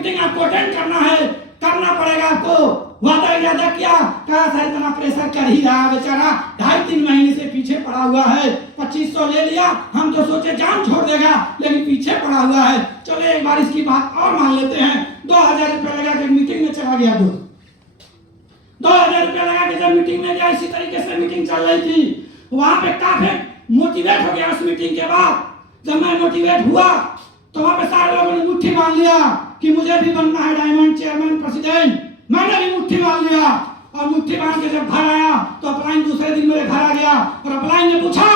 Meeting आपको attend करना है, करना पड़ेगा आपको। वादा इरादा किया, कहा सर इतना प्रेशर कर ही रहा है बेचारा, 2.5-3 महीने से पीछे पड़ा हुआ है, 2500 ले लिया, हम तो सोचे जान छोड़ देगा, लेकिन पीछे पड़ा हुआ है। चलो एक बार इसकी बात और मान लेते हैं। 2000 रुपया लगा के मीटिंग में चला गया। 2000 रुपया लगा के जब मीटिंग में गया, इसी तरीके से मीटिंग चल रही थी, वहां पे काफी मोटिवेट हो गया। उस मीटिंग के बाद जब मैं मोटिवेट हुआ तो वहां पे सारे लोगों ने मुट्ठी बांध लिया कि मुझे भी बनना है डायमंड चेयरमैन प्रेसिडेंट। मैंने भी मुट्ठी बांध लिया और मुट्ठी बांध के जब घर आया तो अपलाइन दूसरे दिन मेरे घर आ गया और अपलाइन ने पूछा,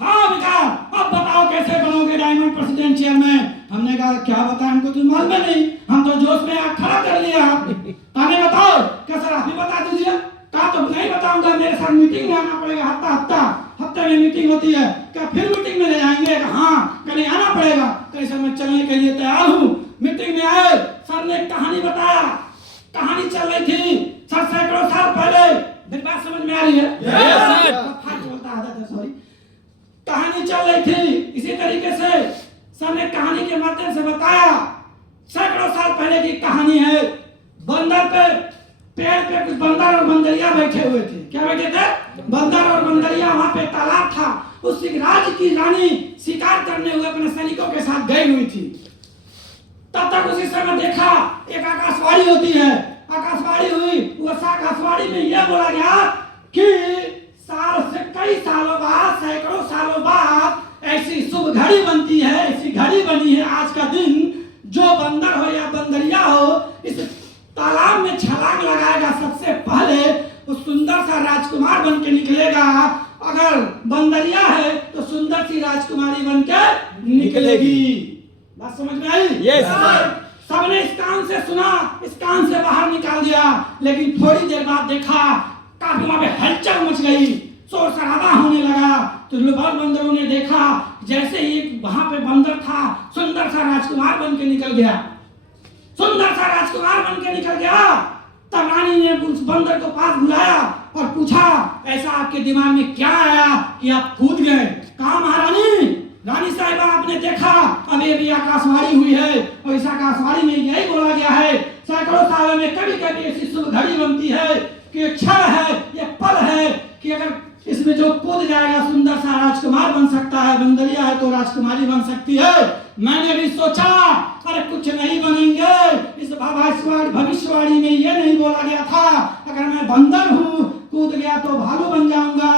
हाँ विकास अब बताओ कैसे बनोगे डायमंड प्रेसिडेंट चेयरमैन। हमने कहा क्या बताएं, हमको तो मालूम नहीं, हम तो जोश में आग खड़ा कर लिया। ताने बताओ क्या सर आप ही बता दीजिए। कहा तो नहीं बताऊंगा, मेरे साथ मीटिंग में आना पड़ेगा, हफ्ते में मीटिंग होती है। क्या फिर मीटिंग में ले जाएंगे? हाँ कहीं आना पड़ेगा। कहीं सर मैं चलने के लिए तैयार हूँ। मीटिंग में आए, सर ने एक कहानी बताया। कहानी चल रही थी सर सैकड़ों साल पहले। मेरी बात समझ में आ रही है? सॉरी, कहानी चल रही थी इसी तरीके से सर ने कहानी के माध्यम से बताया। सैकड़ों साल पहले की कहानी है। बंदर पे पेड़ पे कुछ बंदर और बंदरिया बैठे हुए थे। क्या बैठे थे? बंदर और बंदरिया। वहां पे तालाब था। उस राज्य की रानी शिकार करने हुए अपने सैनिकों के साथ गई हुई थी। तब तक उसी समय देखा एक आकाशवाणी होती है। आकाशवाणी हुई, उस आकाशवाणी में यह बोला गया कि साल से कई सालों बाद, सैकड़ों सालों बाद ऐसी शुभ घड़ी बनती है, ऐसी घड़ी बनी है आज का दिन, जो बंदर हो या बंदरिया हो इस तालाब में छलांग लगाएगा सबसे पहले वो सुंदर सा राजकुमार बन के निकलेगा। अगर बंदरिया है तो सुंदर सी राजकुमारी बन के निकलेगी। बात समझ में आई? यस। सबने इस कान से सुना, इस कान से बाहर निकाल दिया। लेकिन थोड़ी देर बाद देखा काफी वहां पे हलचल मच गई, शोर शराबा होने लगा। तो लोबाल बंदरों ने देखा जैसे ही वहां पे बंदर था सुंदर सा राजकुमार बन के निकल गया। सुंदर सा राजकुमार बन के निकल गया। तब रानी ने उस बंदर को पास बुलाया और पूछा, ऐसा आपके दिमाग में क्या आया कि आप कूद गए? कहा महारानी, रानी साहिबा आपने देखा अभी अभी आकाशवाणी हुई है और इस आकाशवाणी में यही बोला गया है सैकड़ों सालों में कभी कभी ऐसी शुभ घड़ी बनती है कि क्षण है, ये पल है कि अगर इसमें जो कूद जाएगा सुंदर सा राजकुमार बन सकता है, बंदरिया है तो राजकुमारी बन सकती है। मैंने भी सोचा अरे कुछ नहीं बनेंगे। इस भविष्यवाणी में ये नहीं बोला गया था अगर मैं बंदर हूँ कूद गया तो भालू बन जाऊंगा,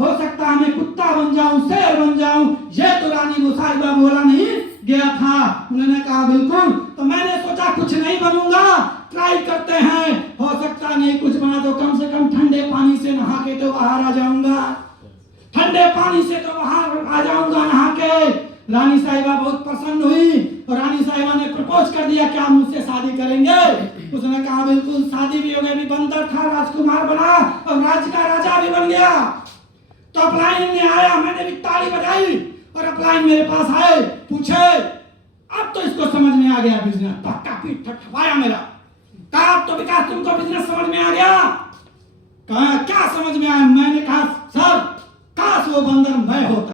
हो सकता है मैं कुत्ता बन जाऊं, शेर बन जाऊं। ये तो रानी मुसाहिबा बोला नहीं गया था। उन्होंने कहा बिल्कुल। तो मैंने सोचा कुछ नहीं बनूंगा, ट्राई करते हैं, हो सकता नहीं कुछ बना तो कम से कम ठंडे पानी से नहा के तो बाहर आ जाऊंगा, ठंडे पानी से तो बाहर आ जाऊंगा नहा के। रानी साहिबा बहुत प्रसन्न हुई और रानी साहिबा ने प्रपोज कर दिया क्या मुझसे शादी करेंगे? उसने कहा बिल्कुल, शादी भी हो गई। भी बंदर था राजकुमार बना और राज्य का राजा भी बन गया। तो अपलाइन ने आया, मैंने भी ताली बजाई और अपलाइन मेरे पास आए, पूछे अब तो इसको समझ में आ गया बिजनेस। पक्का पीठ ठठवाया मेरा। कहा अब तो विकास तुमको बिजनेस समझ में आ गया? कहा क्या समझ में आया? मैंने कहा सर काश वो बंदर मैं होता।